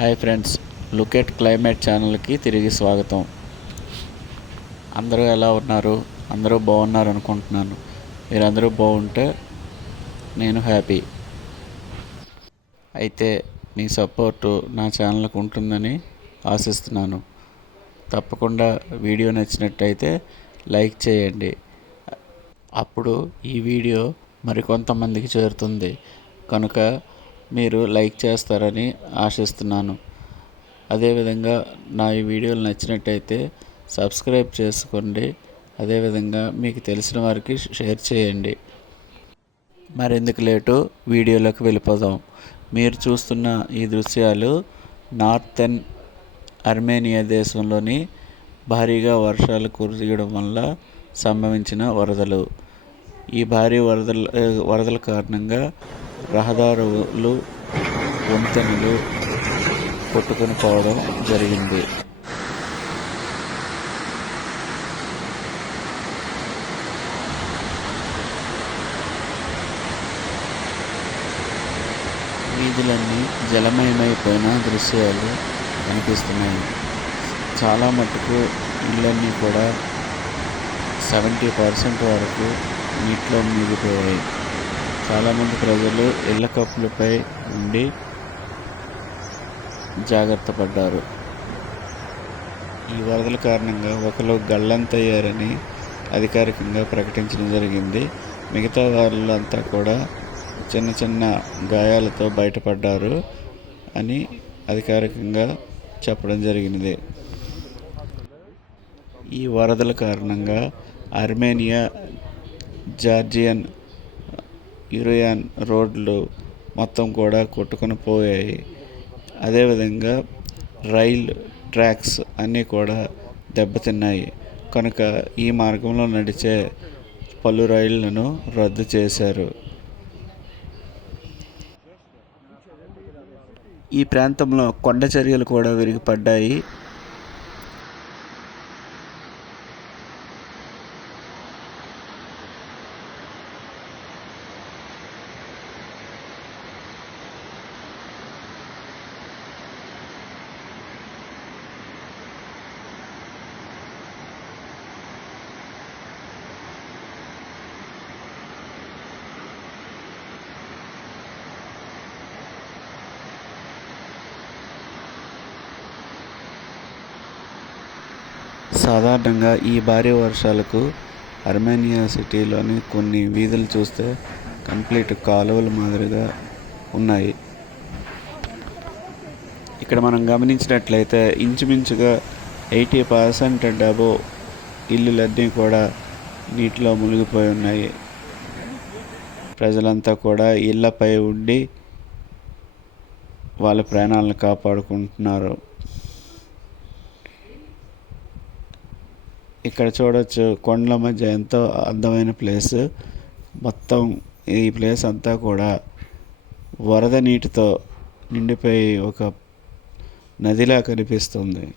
Hi friends look at climate ఛానల్కి తిరిగి స్వాగతం. అందరూ ఎలా ఉన్నారు? అందరూ బాగున్నారు అనుకుంటున్నాను. మీరందరూ బాగుంటే నేను హ్యాపీ. అయితే మీ సపోర్టు నా ఛానల్కి ఉంటుందని ఆశిస్తున్నాను. తప్పకుండా వీడియో నచ్చినట్టయితే లైక్ చేయండి. అప్పుడు ఈ వీడియో మరికొంతమందికి చేరుతుంది. కనుక మీరు లైక్ చేస్తారని ఆశిస్తున్నాను. అదేవిధంగా నా ఈ వీడియోలు నచ్చినట్టయితే సబ్స్క్రైబ్ చేసుకోండి. అదేవిధంగా మీకు తెలిసిన వారికి షేర్ చేయండి. మరెందుకు లేటు? వీడియోలోకి వెళ్ళిపోదాం. మీరు చూస్తున్న ఈ దృశ్యాలు నార్థన్ అర్మేనియా దేశంలోని భారీగా వర్షాలు కురియడం వల్ల సంభవించిన వరదలు. ఈ భారీ వరదల వరదల కారణంగా రహదారులు వంతెనలు కొట్టుకొని పోవడం జరిగింది. వీధులన్నీ జలమయమైపోయిన దృశ్యాలు కనిపిస్తున్నాయి. చాలా మటుకు ఇళ్ళన్నీ కూడా సెవెంటీ పర్సెంట్ వరకు నీటిలో మునిగిపోయాయి. చాలామంది ప్రజలు ఇళ్ళ కప్పులపై ఉండి జాగ్రత్త పడ్డారు. ఈ వరదల కారణంగా ఒకరు గల్లంతయ్యారని అధికారికంగా ప్రకటించడం జరిగింది. మిగతా వాళ్ళంతా కూడా చిన్న చిన్న గాయాలతో బయటపడ్డారు అని అధికారికంగా చెప్పడం జరిగినది ఈ వరదల కారణంగా ఆర్మేనియా జార్జియన్ యురేయన్ రోడ్లు మొత్తం కూడా కొట్టుకొని పోయాయి. అదేవిధంగా రైల్ ట్రాక్స్ అన్నీ కూడా దెబ్బతిన్నాయి. కనుక ఈ మార్గంలో నడిచే పలు రైళ్ళను రద్దు చేశారు. ఈ ప్రాంతంలో కొండ చర్యలు కూడా విరిగిపడ్డాయి. సాధారణంగా ఈ భారీ వర్షాలకు అర్మేనియా సిటీలోని కొన్ని వీధులు చూస్తే కంప్లీట్ కాలువల మాదిరిగా ఉన్నాయి. ఇక్కడ మనం గమనించినట్లయితే ఇంచుమించుగా ఎయిటీ పర్సెంట్ డబో ఇల్లులన్నీ కూడా నీటిలో మునిగిపోయి ఉన్నాయి. ప్రజలంతా కూడా ఇళ్ళపై ఉండి వాళ్ళ ప్రాణాలను కాపాడుకుంటున్నారు. ఇక్కడ చూడొచ్చు కొండల మధ్య ఎంతో అందమైన ప్లేస్. మొత్తం ఈ ప్లేస్ అంతా కూడా వరద నీటితో నిండిపోయి ఒక నదిలా కనిపిస్తుంది.